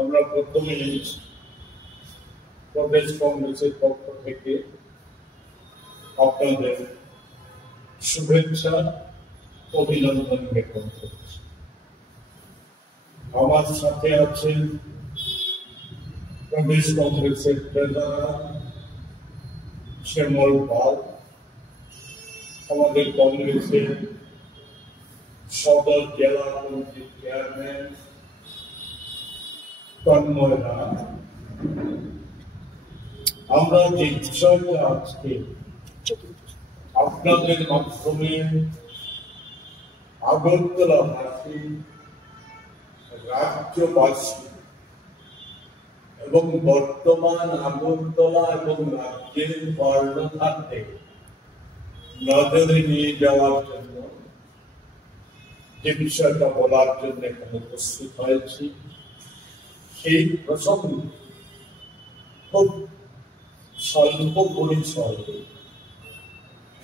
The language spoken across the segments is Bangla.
আমরা প্রথমে প্রদেশ কংগ্রেসের পক্ষ থেকে আপনাদের শুভেচ্ছা অভিনন্দন জ্ঞাপন করছি। আমার সাথে আছেন প্রদেশ কংগ্রেসের ট্রেজারার শ্যামল পাল, আমাদের কংগ্রেসের সদর জেলা কমিটির চেয়ারম্যান তন্ময় রায়। আমরা যে বিষয়টা আজকে আপনাদের মাধ্যমে আগরতলাবাসী, রাজ্যবাসী এবং বর্তমান আগরতলা এবং রাজ্যের কর্ণধারকে নজরে নিয়ে যাওয়ার জন্য যে বিষয়টা বলার জন্য এখানে উপস্থিত হয়েছি, সেই প্রসঙ্গে খুব স্বল্প পরিচয়ে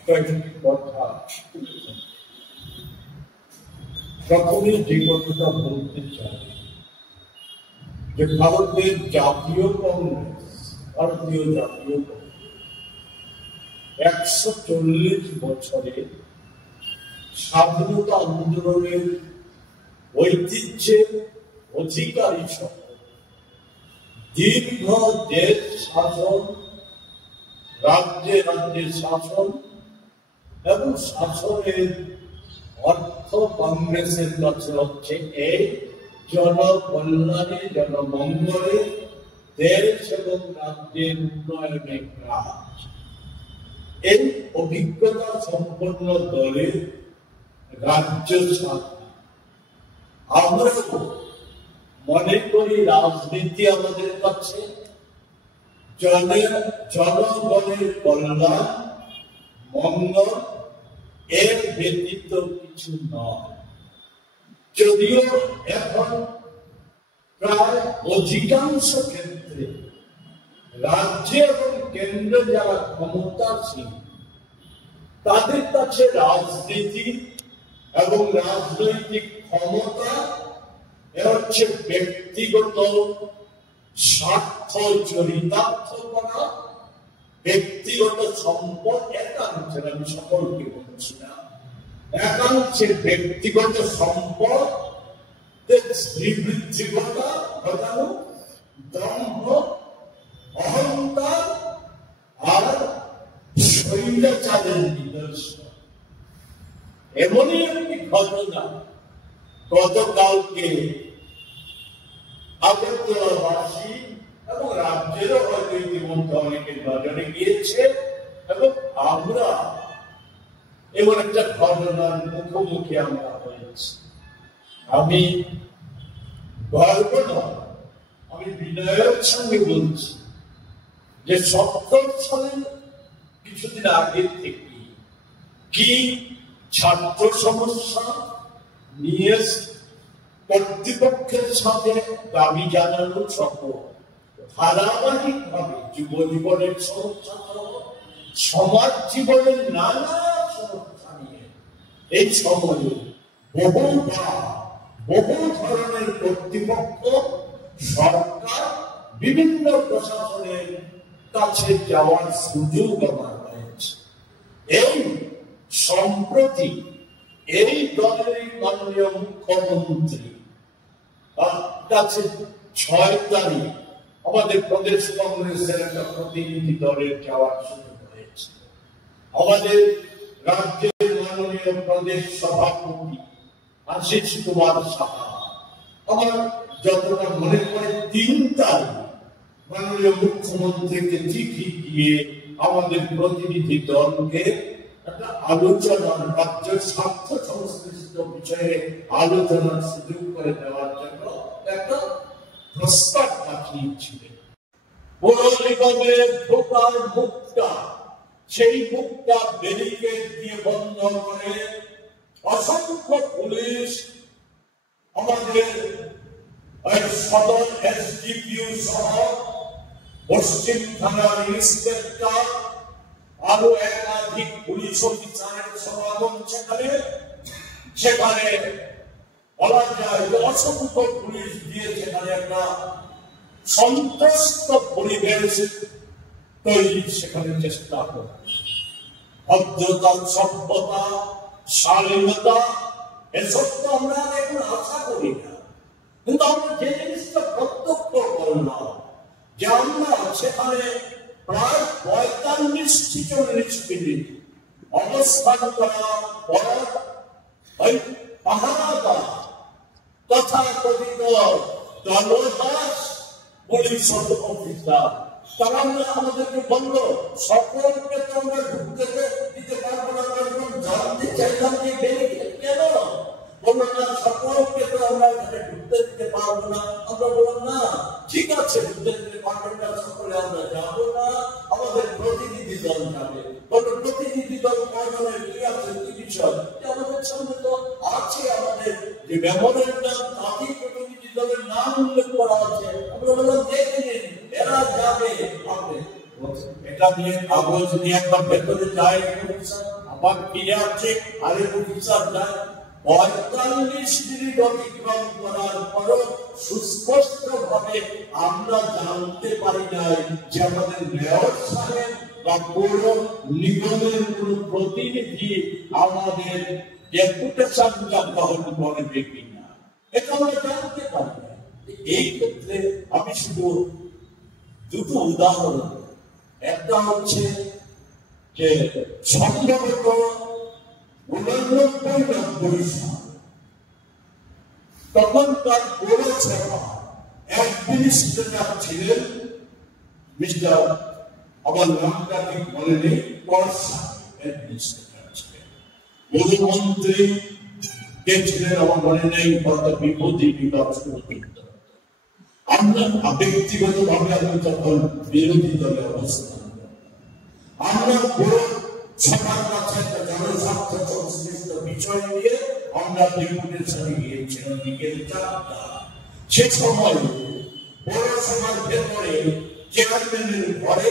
কয়েকটি কথা প্রথমে যে কথাটা বলতে চাই যে ভারতীয় জাতীয় কংগ্রেস 140 বছরে স্বাধীনতা আন্দোলনের ঐতিহ্যের অধিকারী সহ দীর্ঘ দেশ শাসন, রাজ্যে রাজ্যে শাসন এবং শাসনের অর্থ কংগ্রেসের কাছে হচ্ছে এই জনকল্যাণে, জনমঙ্গলে, দেশ এবং রাজ্যের উন্নয়নের কাজ। এই অভিজ্ঞতা সম্পন্ন দলের রাজ্য শাখা। আমরা মনে করি রাজনীতি আমাদের কাছে জনগণের কল্যাণ, মঙ্গল এর ব্যতীত কিছু নয়। যদিও এখন প্রায় অধিকাংশ ক্ষেত্রে রাজ্য এবং কেন্দ্রে যারা ক্ষমতাসীন তাদের কাছে রাজনীতি এবং রাজনৈতিক ক্ষমতা হচ্ছে ব্যক্তিগত স্বার্থ চরিতার্থ করা, ব্যক্তিগত সম্পদ। একাংশের, আমি সকলকে বলছি না, একাংশের ব্যক্তিগত সম্পদ শ্রীবৃদ্ধি ঘটানো, দম্ভ, অহংকার আর স্বৈরাচারের নিদর্শন। এমনই একটি ঘটনা গতকালকে আগরতলাবাসী এবং রাজ্যেরও হয়তো ইতিমধ্যে অনেকের নজরে গিয়েছে এবং আমরা এমন একটা ঘটনার মুখোমুখি আমরা হয়েছি। আমি গর্ব নয়, আমি বিনয়ের সঙ্গে বলছি যে 70 সালের কিছুদিন আগে থেকে কি ছাত্র সমস্যা নিয়ে কর্তৃপক্ষের সাথে দাবি জানানো সহ ধারাবাহিক ভাবে যুব জীবনের সমস্যা, সমাজ জীবনের নানা সমস্যা নিয়ে এই সময়ে বহু ধরনের কর্তৃপক্ষ, সরকার, বিভিন্ন প্রশাসনের কাছে যাওয়ার সুযোগ আমার হয়েছে। এই সম্প্রতি এই দলের মাননীয় মুখ্যমন্ত্রী কাছে 6 তারিখ আমাদের প্রদেশ কংগ্রেসের একটা প্রতিনিধি দলের যাওয়ার সুযোগ হয়েছে। আমাদের রাজ্যের মাননীয় প্রদেশ সভাপতি আশিস কুমার সাহা, আমার যতটা মনে পড়ে 3 তারিখ মাননীয় মুখ্যমন্ত্রীকে চিঠি দিয়ে আমাদের প্রতিনিধি দলকে একটা আলোচনার, রাজ্যের স্বার্থ সংশ্লিষ্ট বিষয়ে আলোচনার সুযোগ করে দেওয়ার জন্য একটা প্রস্তাব পাঠিয়েছিলেন। পৌর নিগমের ঢোকার মুখটা, সেই মুখটা ব্যারিকেড দিয়ে বন্ধ করে অসংখ্য পুলিশ, আমাদের সদর এসডিপিও সহ পশ্চিম থানার ইন্সপেক্টর আরো একাধিক পুলিশ অফিসারের সমাগম সেখানে সেখানে বলা যায় যে অসংখ্য পুলিশ দিয়ে সেখানে একটা সন্ত্রস্ত পরিবেশ তৈরি সেখানে চেষ্টা করে। ভদ্রতা, সভ্যতা, শালীনতা এসব তো আমরা এখন আশা করি না, কিন্তু আমরা যে জিনিসটা প্রত্যক্ষ করলাম যে আমরা সেখানে প্রায় 45-46 মিনিট অবস্থান করার পর ওই পাহারাদার তথাকথিত দলদাস পুলিশ অফিসার তারা আমাদেরকে বললো সকলকে তো আমরা ঢুকতে দিতে পারবো না, জানতে চাইলাম যে কেন বললো না সকলকে তো আমরা এখানে ঢুকতে দিতে পারবো না। আমরা বললাম না ঠিক আছে ঢুকতে দিতে পারবেন না, সকলে আমরা যাবো না, আমাদের প্রতিনিধি দল যাবে। বললো প্রতিনিধি দল কজনের কি আছে কি বিষয়? আমাদের সামনে তো আছে আমাদের যে মেমোরেন্ডাম তাতে প্রতিনিধি দলের নাম উল্লেখ করা আছে। আমরা বললাম দেখে নিন এরা যাবে, এটা নিয়ে কাগজ নিয়ে একবার ভেতরে যায় আবার ফিরে আসছে আরেক অফিসার যায়। 45 মিনিট অতিক্রম করার পরও সুস্পষ্ট ভাবে আমরা জানতে পারি নাই যে আমাদের মেয়র সাহেব বা পৌর নিগমের কোন প্রতিনিধি আমাদের ডেপুটেশন গ্রহণ করবে কিনা, এটা আমরা জানতে পারি না। এই ক্ষেত্রে আমি শুধু দুটো উদাহরণ, একটা হচ্ছে যে সম্ভবত 89-90 সাল তখনকার পৌরসভা অ্যাডমিনিস্ট্রেটর ছিলেন মিস্টার, আমার নামটা ঠিক মনে নেই, অ্যাডমিনিস্ট্রেটর ছিলেন। মুখ্যমন্ত্রী কে ছিলেন আমার মনে নেই, হয়তো বিভূতি বিকাশ। আমরা ব্যক্তিগত ভাবে আমি তখন বিরোধী দলে অবস্থান, আমরা সবার কাছে একটা জনস্বার্থ সংশ্লিষ্ট বিষয় নিয়ে আমরা ডেপুটেশনে গিয়েছিলাম বিকেল 4টা। সে সময় পৌরসভার ভেতরে চেয়ারম্যানের ঘরে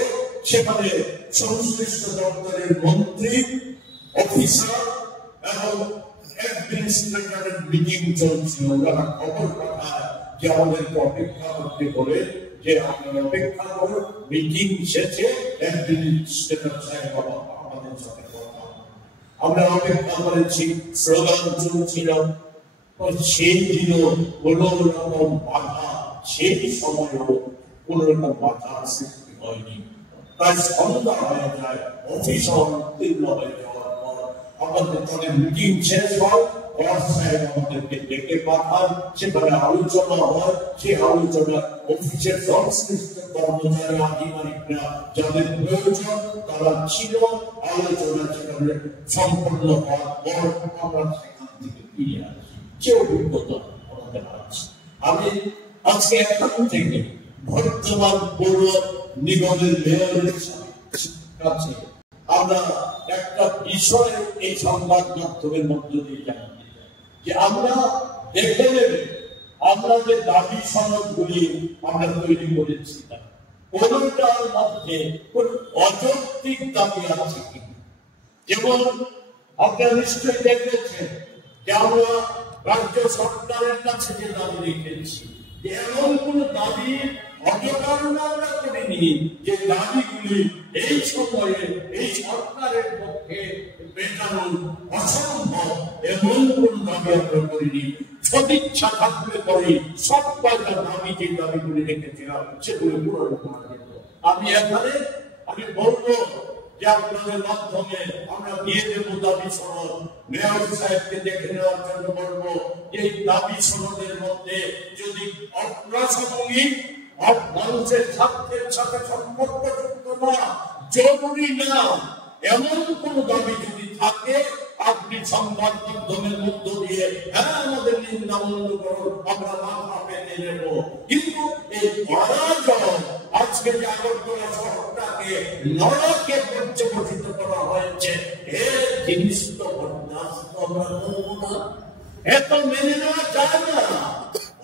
সেখানে সংশ্লিষ্ট দপ্তরের মন্ত্রী, অফিসার এবং অ্যাডমিনিস্ট্রেটরের মিটিং চলছিল। ওরা খবর পাঠায় যে আমাদেরকে অপেক্ষা করতে বলে যে আপনারা অপেক্ষা করুন, মিটিং শেষে অ্যাডমিনিস্ট্রেটর সাহেব আমাদের সাথে কথা। আমরা অপেক্ষা করেছি, স্লোগান চলছিল। সেই দিনও কোন রকম বাধা, সেই সময়ও কোন রকম বাধা সৃষ্টি হয়নি। প্রায় সন্ধ্যা হয়ে যায়, অফিস উত্তীর্ণ হয়ে যাওয়ার পর আমাদের তাদের মিটিং শেষ হয়, আমাদেরকে ডেকে পাঠান, সেখানে আলোচনা হয়। সেই আলোচনা অফিসের সংশ্লিষ্ট কর্মচারী আধিকারিকরা যাদের প্রয়োজন তারা ছিল। আলোচনা সেখানে সম্পন্ন হওয়ার পর আমরা সেখান থেকে ফিরে আসি। যে অভিজ্ঞতা আমাদের আছে, আমি আজকে এখান থেকে বর্তমান পৌর নিগমের মেয়রের কাছে আমরা একটা বিষয় এই সংবাদ মাধ্যমের মধ্য দিয়ে জানতে চাই যে আমরা দেখে নেবে আমরা যে দাবি সনদগুলি আমরা তৈরি করেছি কোনটার মধ্যে কোন অযৌক্তিক দাবি আছে কিনা। যেমন আপনারা নিশ্চয়ই দেখেছেন যে আমরা রাজ্য সরকারের কাছে যে দাবি রেখেছি, যে এমন কোন দাবি অকারণে আমরা করিনি যে দাবিগুলি এই সময়ে এই সরকারের পক্ষে মেটানো অসম্ভব, এমন কোন দাবি আমরা করিনি। সদিচ্ছা থাকলে পরে সব কয়টা দাবি যে দাবিগুলি রেখেছিলাম সেগুলি পূরণ করা যেত। আমি বলবো যে আপনাদের মাধ্যমে আমরা দিয়ে দেবো দাবি সনদ। মেয়র সাহেবকে দেখে নেওয়ার জন্য বলবো এই দাবি সনদের মধ্যে যদি অপ্রাসঙ্গিক মানুষের স্বার্থের সাথে সম্পর্কযুক্ত না, জরুরি না, এমন কোন দাবি যদি থাকে আপনি সংবাদ মাধ্যমের মধ্য দিয়ে আমাদের নিন্দা মন্দ করুন, আমরা মাথা পেতে নেব। কিন্তু এই অরাজক আজকে যে আগরতলা শহরটাকে নরকে পর্যবসিত করা হয়েছে, এর জিনিস তো বরদাস্ত আমরা করবো না, এত মেনে নেওয়া যায় না।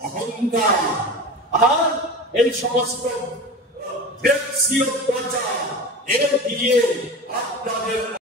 অহংকার আর এই সমস্ত ব্যক্তিগত প্রচার এর দিয়ে আপনাদের